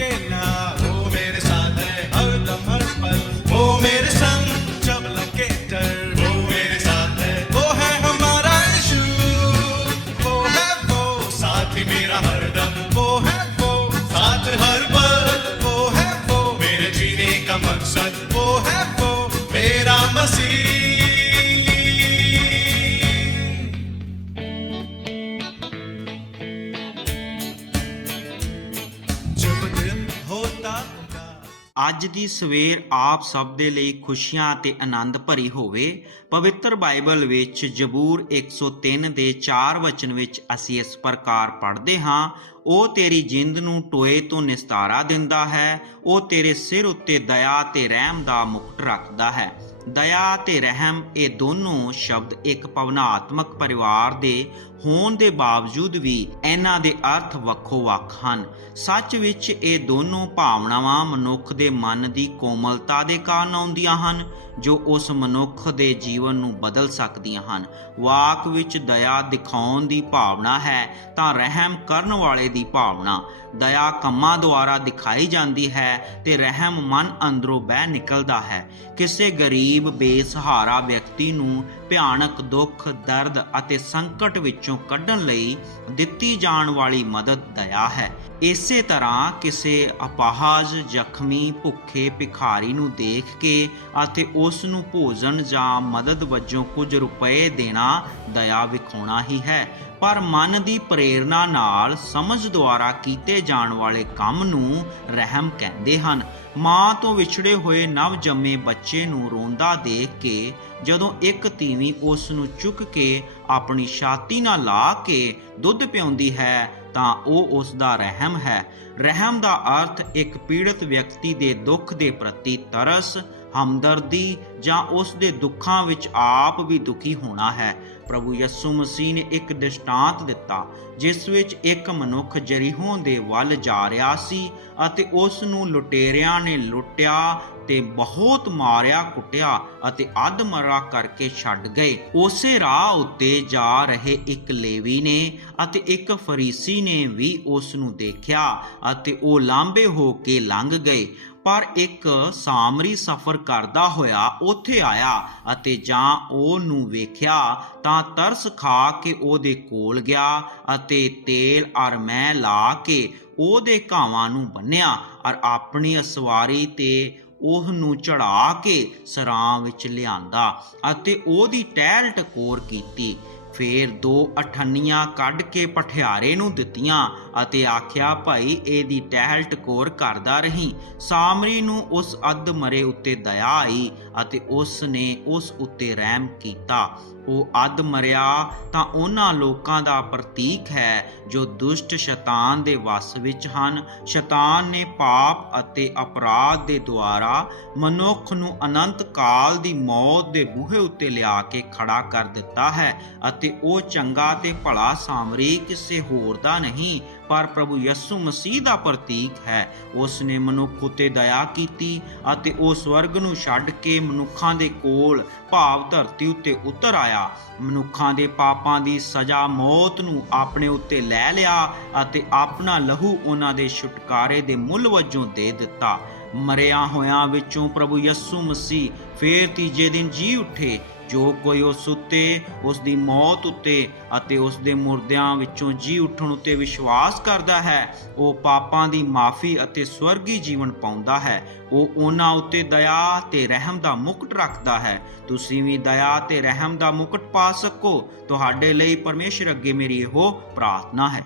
que nada. ਅੱਜ ਦੀ ਸਵੇਰ ਆਪ ਸਭ ਦੇ ਲਈ ਖੁਸ਼ੀਆਂ ਅਤੇ ਆਨੰਦ ਭਰੀ ਹੋਵੇ, ਪਵਿੱਤਰ ਬਾਈਬਲ ਵਿੱਚ ਜ਼ਬੂਰ 103 ਦੇ 4 ਵਚਨ ਵਿੱਚ ਅਸੀਂ ਇਸ ਪ੍ਰਕਾਰ ਪੜ੍ਹਦੇ ਹਾਂ ਉਹ ਤੇਰੀ ਜਿੰਦ ਨੂੰ ਟੋਏ ਤੋਂ ਨਿਸਤਾਰਾ ਦਿੰਦਾ ਹੈ, ਉਹ ਤੇਰੇ ਸਿਰ ਉੱਤੇ ਦਇਆ ਤੇ ਰਹਿਮ ਦਾ ਮੁਕਟ ਰੱਖਦਾ ਹੈ। ਦਇਆ ਤੇ ਰਹਿਮ ਇਹ ਦੋਨੋਂ ਸ਼ਬਦ ਇੱਕ ਪਵਨਾਤਮਕ ਪਰਿਵਾਰ ਦੇ ਹੋਣ ਦੇ ਬਾਵਜੂਦ ਵੀ ਇਹਨਾਂ ਦੇ ਅਰਥ ਵੱਖੋ ਵੱਖ ਹਨ। ਸੱਚ ਵਿੱਚ ਇਹ ਦੋਨੋਂ ਭਾਵਨਾਵਾਂ ਮਨੁੱਖ ਦੇ ਮਨ ਦੀ ਕੋਮਲਤਾ ਦੇ ਕਾਰਨ ਆਉਂਦੀਆਂ ਹਨ, ਜੋ ਉਸ ਮਨੁੱਖ ਦੇ ਜੀਵਨ ਨੂੰ ਬਦਲ ਸਕਦੀਆਂ ਹਨ। ਵਾਕ ਵਿੱਚ ਦਇਆ ਦਿਖਾਉਣ ਦੀ ਭਾਵਨਾ ਹੈ, ਤਾਂ ਰਹਿਮ ਕਰਨ ਵਾਲੇ ਦੀ ਭਾਵਨਾ ਦਇਆ ਕੰਮਾਂ ਦੁਆਰਾ ਦਿਖਾਈ ਜਾਂਦੀ ਹੈ ਤੇ ਰਹਿਮ ਮਨ ਅੰਦਰੋਂ ਬਹਿ ਨਿਕਲਦਾ ਹੈ। ਕਿਸੇ ਗਰੀਬ, ਬੇਸਹਾਰਾ ਵਿਅਕਤੀ ਨੂੰ ਭਿਆਨਕ ਦੁੱਖ, ਦਰਦ ਅਤੇ ਸੰਕਟ ਵਿੱਚੋਂ ਕੱਢਣ ਲਈ ਦਿੱਤੀ ਜਾਣ ਵਾਲੀ ਮਦਦ ਦਇਆ ਹੈ। ਇਸੇ ਤਰ੍ਹਾਂ ਕਿਸੇ ਅਪਾਹਜ, ਜ਼ਖਮੀ, ਭੁੱਖੇ ਭਿਖਾਰੀ ਨੂੰ ਦੇਖ ਕੇ ਅਤੇ ਉਸ ਨੂੰ ਭੋਜਨ ਜਾਂ ਮਦਦ ਵਜੋਂ ਕੁਝ ਰੁਪਏ ਦੇਣਾ ਦਇਆ ਵਿਖਾਉਣਾ ਹੀ ਹੈ। ਪਰ ਮਨ ਦੀ ਪ੍ਰੇਰਣਾ ਨਾਲ ਸਮਝ ਦੁਆਰਾ ਕੀਤੇ ਜਾਣ ਵਾਲੇ ਕੰਮ ਨੂੰ ਰਹਿਮ ਕਹਿੰਦੇ ਹਨ। ਮਾਂ ਤੋਂ ਵਿਛੜੇ ਹੋਏ ਨਵ ਜੰਮੇ ਬੱਚੇ ਨੂੰ ਰੋਂਦਾ ਦੇਖ ਕੇ ਜਦੋਂ ਇੱਕ ਤੀਵੀਂ ਉਸ ਨੂੰ ਚੁੱਕ ਕੇ ਆਪਣੀ ਛਾਤੀ ਨਾਲ ਲਾ ਕੇ ਦੁੱਧ ਪਿਆਉਂਦੀ ਹੈ ਤਾਂ ਉਹ ਉਸ ਦਾ ਰਹਿਮ ਹੈ। ਰਹਿਮ ਦਾ ਅਰਥ ਇੱਕ ਪੀੜਤ ਵਿਅਕਤੀ ਦੇ ਦੁੱਖ ਦੇ ਪ੍ਰਤੀ ਤਰਸ, ਹਮਦਰਦੀ ਜਾਂ ਉਸ ਦੇ ਦੁੱਖਾਂ ਵਿੱਚ ਆਪ ਵੀ ਦੁਖੀ ਹੋਣਾ ਹੈ। ਪ੍ਰਭੂ ਯਿਸੂ ਮਸੀਹ ਨੇ ਇੱਕ ਦ੍ਰਿਸ਼ਟਾਂਤ ਦਿੱਤਾ, ਜਿਸ ਵਿੱਚ ਇੱਕ ਮਨੁੱਖ ਜਰੀਹੋਂ ਦੇ ਵੱਲ ਜਾ ਰਿਹਾ ਸੀ ਅਤੇ ਉਸ ਨੂੰ ਲੁਟੇਰਿਆਂ ਨੇ ਲੁੱਟਿਆ ਤੇ ਬਹੁਤ ਮਾਰਿਆ, ਕੁੱਟਿਆ ਅਤੇ ਅਧਮਰਾ ਕਰਕੇ ਛੱਡ ਗਏ। ਉਸੇ ਰਾਹ ਉੱਤੇ ਜਾ ਰਹੇ ਇੱਕ ਲੇਵੀ ਨੇ ਅਤੇ ਇੱਕ ਫਰੀਸੀ ਨੇ ਵੀ ਉਸ ਨੂੰ ਦੇਖਿਆ ਅਤੇ ਉਹ ਲਾਂਬੇ ਹੋ ਕੇ ਲੰਘ ਗਏ। ਪਰ ਇੱਕ ਸਾਮਰੀ ਸਫ਼ਰ ਕਰਦਾ ਹੋਇਆ ਉੱਥੇ ਆਇਆ ਅਤੇ ਜਾਂ ਉਹ ਨੂੰ ਵੇਖਿਆ ਤਾਂ ਤਰਸ ਖਾ ਕੇ ਉਹਦੇ ਕੋਲ ਗਿਆ ਅਤੇ ਤੇਲ ਅਰ ਮੈਂ ਲਾ ਕੇ ਉਹਦੇ ਘਾਵਾਂ ਨੂੰ ਬੰਨਿਆ ਅਰ ਆਪਣੀ ਅਸਵਾਰੀ ਤੇ ਉਹ ਨੂੰ ਚੜਾ ਕੇ ਸਰਾਂ ਵਿੱਚ ਲਿਆਂਦਾ ਅਤੇ ਉਹਦੀ ਟਹਿਲ ਟਕੋਰ ਕੀਤੀ। ਫੇਰ ਦੋ ਅਠੰਨੀਆਂ ਕੱਢ ਕੇ ਪਠਿਆਰੇ ਨੂੰ ਦਿੱਤੀਆਂ। ਅਤੇ ਆਖਿਆ, ਭਾਈ, ਇਹਦੀ ਟਹਿਲ ਟਕੋਰ ਕਰਦਾ ਰਹੀ। ਸਾਮਰੀ ਨੂੰ ਉਸ ਅੱਧ ਮਰੇ ਉੱਤੇ ਦਇਆ ਆਈ ਅਤੇ ਉਸ ਨੇ ਉਸ ਉੱਤੇ ਰਹਿਮ ਕੀਤਾ। ਉਹ ਅੱਧ ਮਰਿਆ ਤਾਂ ਉਹਨਾਂ ਲੋਕਾਂ ਦਾ ਪ੍ਰਤੀਕ ਹੈ ਜੋ ਦੁਸ਼ਟ ਸ਼ੈਤਾਨ ਦੇ ਵਸ ਵਿੱਚ ਹਨ। ਸ਼ੈਤਾਨ ਨੇ ਪਾਪ ਅਤੇ ਅਪਰਾਧ ਦੇ ਦੁਆਰਾ ਮਨੁੱਖ ਨੂੰ ਅਨੰਤ ਕਾਲ ਦੀ ਮੌਤ ਦੇ ਬੂਹੇ ਉੱਤੇ ਲਿਆ ਕੇ ਖੜਾ ਕਰ ਦਿੱਤਾ ਹੈ ਅਤੇ ਉਹ ਚੰਗਾ ਤੇ ਭਲਾ ਸਾਮਰੀ ਕਿਸੇ ਹੋਰ ਦਾ ਨਹੀਂ ਪਰ ਪ੍ਰਭੂ ਯਿਸੂ ਮਸੀਹ ਦਾ ਪ੍ਰਤੀਕ ਹੈ। ਉਸ ਨੇ ਮਨੁੱਖ ਉਤੇ ਦਇਆ ਕੀਤੀ ਅਤੇ ਉਹ ਸਵਰਗ ਨੂੰ ਛੱਡ ਕੇ ਮਨੁੱਖਾਂ ਦੇ ਕੋਲ ਭਾਵ ਧਰਤੀ ਉੱਤੇ ਉਤਰ ਆਇਆ। ਮਨੁੱਖਾਂ ਦੇ ਪਾਪਾਂ ਦੀ ਸਜ਼ਾ ਮੌਤ ਨੂੰ ਆਪਣੇ ਉੱਤੇ ਲੈ ਲਿਆ ਅਤੇ ਆਪਣਾ ਲਹੂ ਉਹਨਾਂ ਦੇ ਛੁਟਕਾਰੇ ਦੇ ਮੁੱਲ ਵਜੋਂ ਦੇ ਦਿੱਤਾ। ਮਰਿਆ ਹੋਇਆਂ ਵਿੱਚੋਂ ਪ੍ਰਭੂ ਯਿਸੂ ਮਸੀਹ ਫੇਰ ਤੀਜੇ ਦਿਨ ਜੀ ਉੱਠੇ, ਜੋ ਕੋਈ ਉਸ ਉੱਤੇ, ਉਸ ਦੀ ਮੌਤ ਉੱਤੇ ਅਤੇ ਉਸ ਦੇ ਮੁਰਦਿਆਂ ਵਿੱਚੋਂ ਜੀ ਉੱਠਣ ਉੱਤੇ ਵਿਸ਼ਵਾਸ ਕਰਦਾ ਹੈ, ਉਹ ਪਾਪਾਂ ਦੀ ਮਾਫੀ ਅਤੇ ਸਵਰਗੀ ਜੀਵਨ ਪਾਉਂਦਾ ਹੈ। ਉਹ ਉਹਨਾਂ ਉੱਤੇ ਦਇਆ ਤੇ ਰਹਿਮ ਦਾ ਮੁਕਟ ਰੱਖਦਾ ਹੈ। ਤੁਸੀਂ ਵੀ ਦਇਆ ਤੇ ਰਹਿਮ ਦਾ ਮੁਕਟ ਪਾ ਸਕੋ। ਤੁਹਾਡੇ ਲਈ ਪਰਮੇਸ਼ਰ ਅੱਗੇ ਮੇਰੀ ਇਹੋ ਪ੍ਰਾਰਥਨਾ ਹੈ।